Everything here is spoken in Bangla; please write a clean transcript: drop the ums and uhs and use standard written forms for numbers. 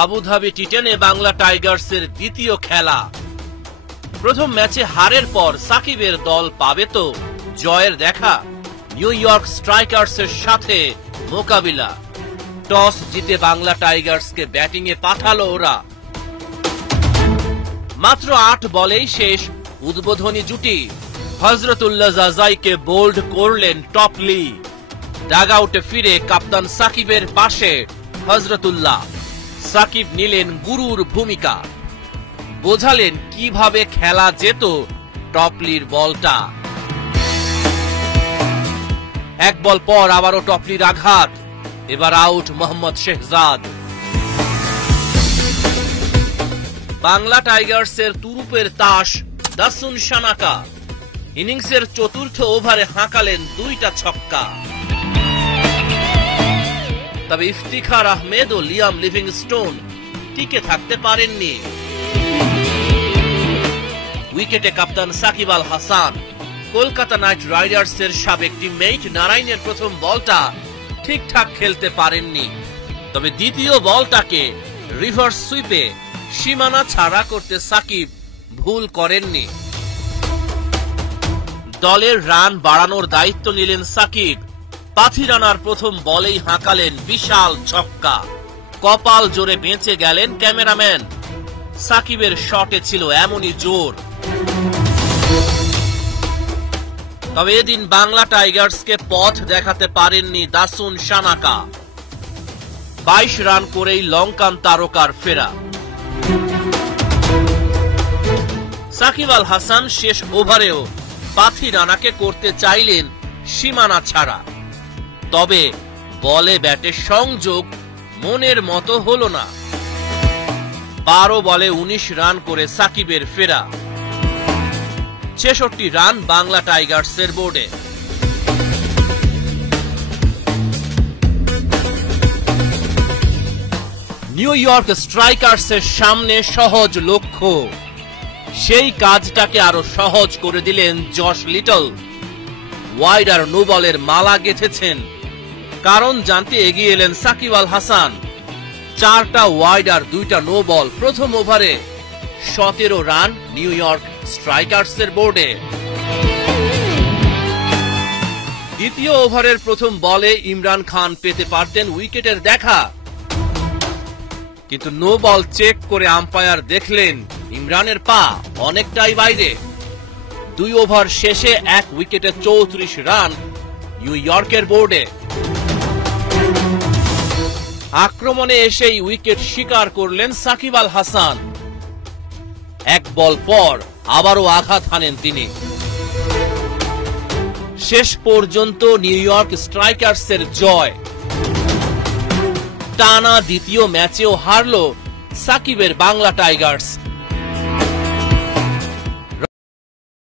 আবুধাবি টি10-এ বাংলা টাইগার্সের দ্বিতীয় খেলা। প্রথম ম্যাচে হারের পর সাকিবের দল পাবে তো জয়ের দেখা। নিউ ইয়র্ক স্ট্রাইকার্সের সাথে মোকাবিলা। টস জিতে বাংলা টাইগার্সকে ব্যাটিংয়ে পাঠালো ওরা। মাত্র 8 বলেই শেষ উদ্বোধনী জুটি। হযরতুল্লাহ জাজাইকে বোল্ড করলেন টপলি। ডাগআউটে ফিরে কাপ্তান সাকিবের পাশে হযরতুল্লাহ। সাকিব নিলেন গুরুর ভূমিকা, বোঝালেন কিভাবে খেলা যেত টপলির বলটা। এক বল পর আবারও টপলির আঘাত, এবার আউট মোহাম্মদ শেহজাদ। বাংলা টাইগার্সের তুরুপের তাস দাসুন সানাকা। ইনিংসের চতুর্থ ওভারে হাঁকালেন 2টা ছক্কা। তবে ইফতিখার আহমেদ ও লিয়াম লিভিংস্টোন টিকে থাকতে পারেননি। উইকেটে কাপ্তান সাকিব আল হাসান। কলকাতা নাইট রাইডার্সের সাবেক টিমমেট নারাইনের প্রথম বলটা ঠিকঠাক খেলতে পারেননি। তবে দ্বিতীয় বলটাকে রিভার্স সুইপে সীমানা ছাড়া করতে সাকিব ভুল করেননি। দলের রান বাড়ানোর দায়িত্ব নিলেন সাকিব। পাথিরানার প্রথম বলেই হাঁকালেন বিশাল ছক্কা। কপাল জোরে বেঁচে গেলেন ক্যামেরাম্যান। সাকিবের শটে ছিল এমনই জোর। তবে এদিন বাংলা টাইগার্সকে পথ দেখাতে পারেননি দাসুন সানাকা। 22 রান করেই লঙ্কান তারকার ফেরা। সাকিব আল হাসান শেষ ওভারেও পাথিরানাকে করতে চাইলেন সীমানা ছাড়া। তবে বলে ব্যাটে সংযোগ মনের মতো হলো না। 12 বলে 19 রান করে সাকিবের ফেরা। 66 রান বাংলা টাইগার্সের বোর্ডে। নিউ ইয়র্ক স্ট্রাইকার্সের সামনে সহজ লক্ষ্য। সেই কাজটাকে আরো সহজ করে দিলেন জশ লিটল। ওয়াইড আর নো বলের মালা গেঁথেছেন। কারণ জানতে এগিয়ে এলেন সাকিব আল হাসান। 4টা ওয়াইড আর 2টা নো বল প্রথম ওভারে। 17 রান নিউ ইয়র্ক স্ট্রাইকার্সের বোর্ডে। দ্বিতীয় ওভারের প্রথম বলে ইমরান খান পেতে পারতেন উইকেটের দেখা, কিন্তু নো বল চেক করে আম্পায়ার দেখলেন ইমরানের পা অনেকটাই বাইরে। 2 ওভার শেষে 1 উইকেটে 34 রান নিউ ইয়র্কের বোর্ডে। আক্রমণে এসেই উইকেট শিকার করলেন সাকিব আল হাসান। 1 বল পর আবারও আঘাত হানেন তিনি। শেষ পর্যন্ত নিউ ইয়র্ক স্ট্রাইকার্সের জয়। টানা দ্বিতীয় ম্যাচেও হারল সাকিবের বাংলা টাইগার্স।